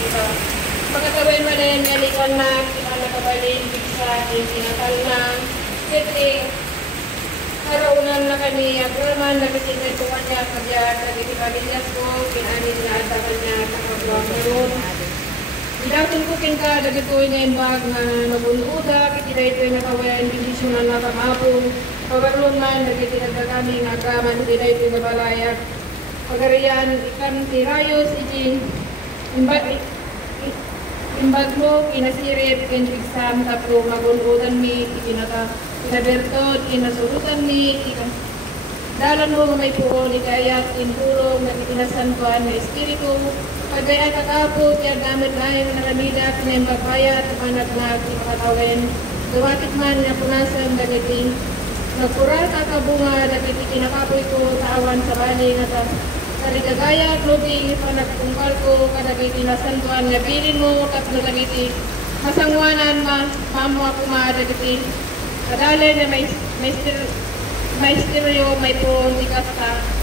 ka. Pagkatawin mo rin, ngalikan na, kinakabalik, sa ating sinakal na, kasi haraunan na kami, agraman, nagsisigay ko kanya, kaya nagsisigarilyas ko, kinanin na at kanya, nakabawang meron. Bilasin ko kin ka, dagitoy na yung bag na nabunuda, kitila ito yung nakawayan, bindisyonan na kamapong, pagarlon man, nagsisigay kami, agraman, kitila ito yung nabalayag. Pagarian, ikan tirayos, imbag mo, kinasirip, kintigsam, tapos magunudan mi, kinabertod, kinasulutan mi, dalan mo may puo, ligayat, inulong, nagitinasan ko na espiritu, pagaya kakapot, yan gamit layo na kanila, kinaimbagbayat, manag na kinakatawain, gawatit man na punasan, dagiting, nagpural kakabunga, dagiting kinakapoy ko, tawan sa bali, kaligagaya, lubing, panagtungkal ko, kadagiti na santuan, nabilin mo, tapos kadagiti masangwanan, mamo ako madagiti. Kadali na may stereo, may puon, di kasta.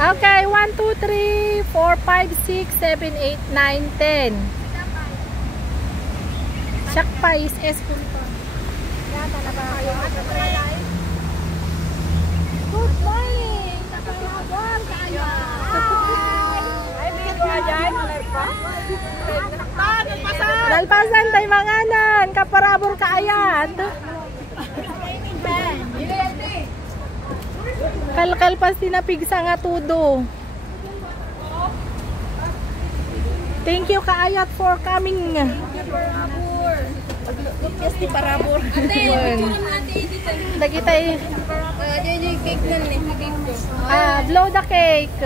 Okay, 1, 2, 3, 4, 5, 6, 7, 8, 9, 10. Shakpais Escultor. Good morning! Kapalabon kayo! Nalpasan tayo manganan! Kaparabor kaayat! Kalkalpas tinapigsa nga tudo. Thank you kaayat for coming. Yes, di parabor. Lagi tayo. Blow the cake.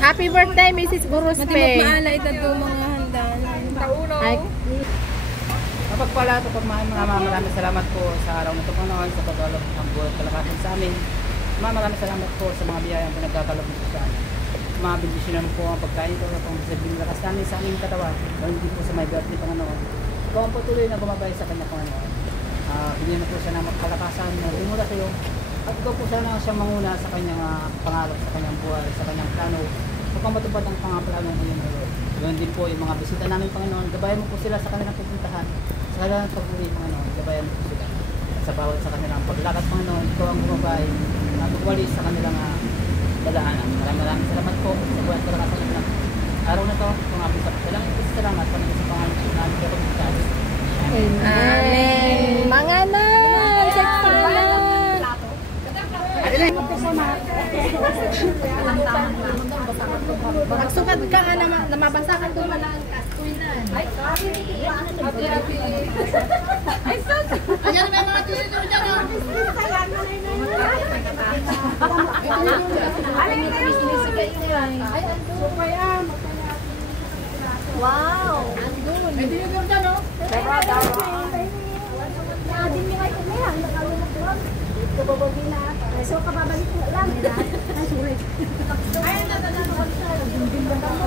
Happy birthday, Mrs. Buruspe. Maala ito mga handa. Ay, Mapagpala ito pag maraming salamat po sa araw na ito po noon sa pagkalog ng buhay kalakasan sa amin. Maraming salamat po sa mga biyayang pinagkakalog nito sa amin. Mga bendisyonan po ang pagkain ito at ang sabihin lakas namin sa aming katawan. Gawin din po sa may birthday Panginoon. Ikaw ang patuloy na gumabay sa kanya Panginoon. Bigyan po siya ng magkalakasan na rimula sa iyo. At ikaw po sana siyang manguna sa kanyang pangarap, sa kanyang buhay, sa kanyang plano. Upang matupad ang pangaplano ng iyong Lord. Gawin din po yung mga bisita namin Panginoon. Gabayan mo po sila sa kanilang pupuntahan. Sa kanilang pag-uwi Panginoon. Gabayan mo po sila. At sa bawat sa kanilang paglakad Panginoon. Ikaw ang gumabay at uwalis sa kanilang dalahanan. Maraming salamat po sa buhay at kalakasan ng araw na ito. Kung abis sa salamat, salamat Panginoon sa pangalan ng namin kayo pagkakali. Amen. Manganan! Sakpala! Magsukat ka nga na mabasakan doon na ang kastuinan. Ay, happy. Ayan na may mga tuloy-tuloy dyan. Wow! Andun. Ay, dinigam dyan, no? Din niya kayo kumihang. Kababagin na. So, kababalik ko lang. Ay, sorry. Ayun na, dadano ko siya. Ay, para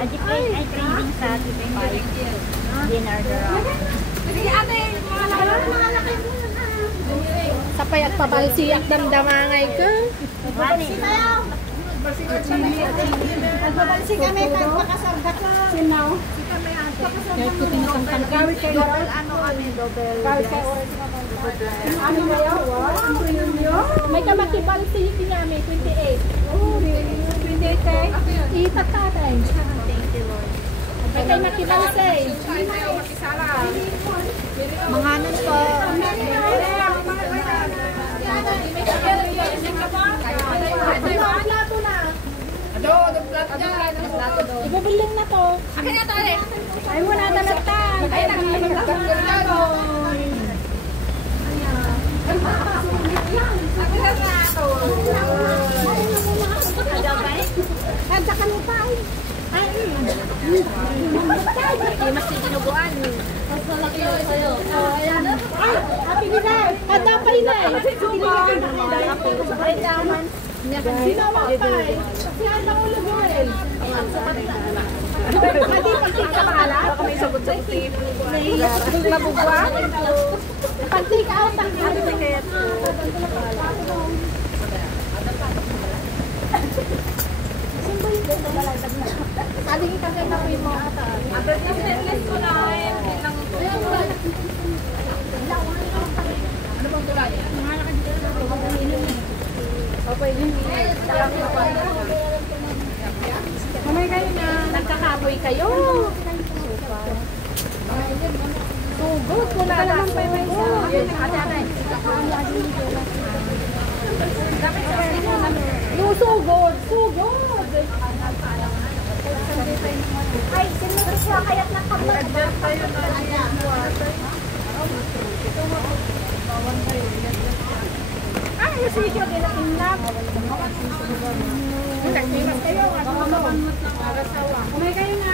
I trading sa 25 dinner girl. Sige ate, mga laki muna. Sapay at pabalsiyak damdamangay ka. Balsi tayo. Balsi kami pagpakasarga ka. Sinaw. Si kami ang pagpakasarga. Gawit kayo. Ano kami dobel. Gawit kayo oras na ano kayo? May kamakibalsi kami 28. Oh, 28 eh. Itat ka tayo. Thank you Lord. May kayo makibalsi. Manganan po. Ibubiling na to. Akin na to eh. Ay mo na talagtan. Ay nagtalagtan na to. Akin na to. Kada ka lupa ay. Ay. Ay mas dinuguan. Mas malaki yun sa'yo. Ayan. Ay, happy nila. Kadapay na eh. Ay, daman. Sinawang pa eh. Siya na ulo Joel. Hindi pag-take pala. Baka may sagot-sagot eh. Mabugwa. Pag-take out ang ticket. Sabi kita ka na mo ata. Abot yung stainless ko na eh. Ano bang tulay? Okay, yun. Mamay kayo na. Nagkakaboy kayo. Sugod ko na lang pa yung yung sugod. Sugod. Ay, sinunod siya kaya't nakapag. Adjust tayo na. Ay, sige ko din ang inlap. Nagkimas kayo. Kumay kayo na.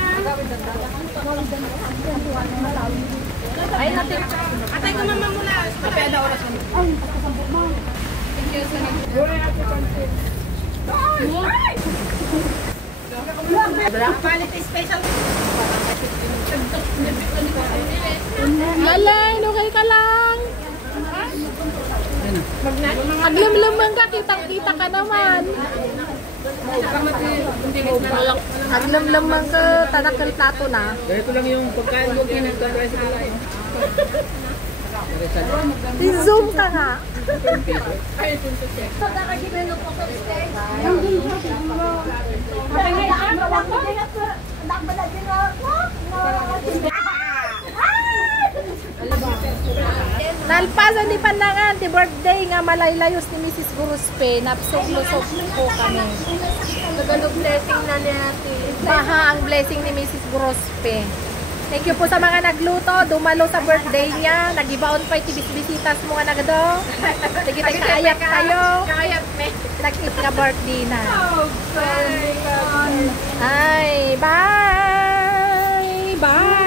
Ay, natin. Atay ko mama muna. Kapay na oras mo. Ay, nakasambok mo. Thank you, Sonny. Gawin natin pansit. Ay! Quality special. Malay, no kay kala. Aglimlimang ka, kitang-kita ka naman. Aglimlimang ka, tanakal plato na. Ganito lang yung pagkain ko kinagdadrive sa kalay. I-zoom ka nga. Nalpasan ni Panangan, di birthday nga malaylayos ni Mrs. Guruspe. Napsog-lusog po kami. Nagano blessing na natin. Baha ang blessing ni Mrs. Guruspe. Thank you po sa mga nagluto, dumalo sa birthday niya. Nagibaon pa itibis-bisitas mo nga nagado. Sige, nagkaayat tayo. Nag-eat nga birthday na. Ay, bye! Bye!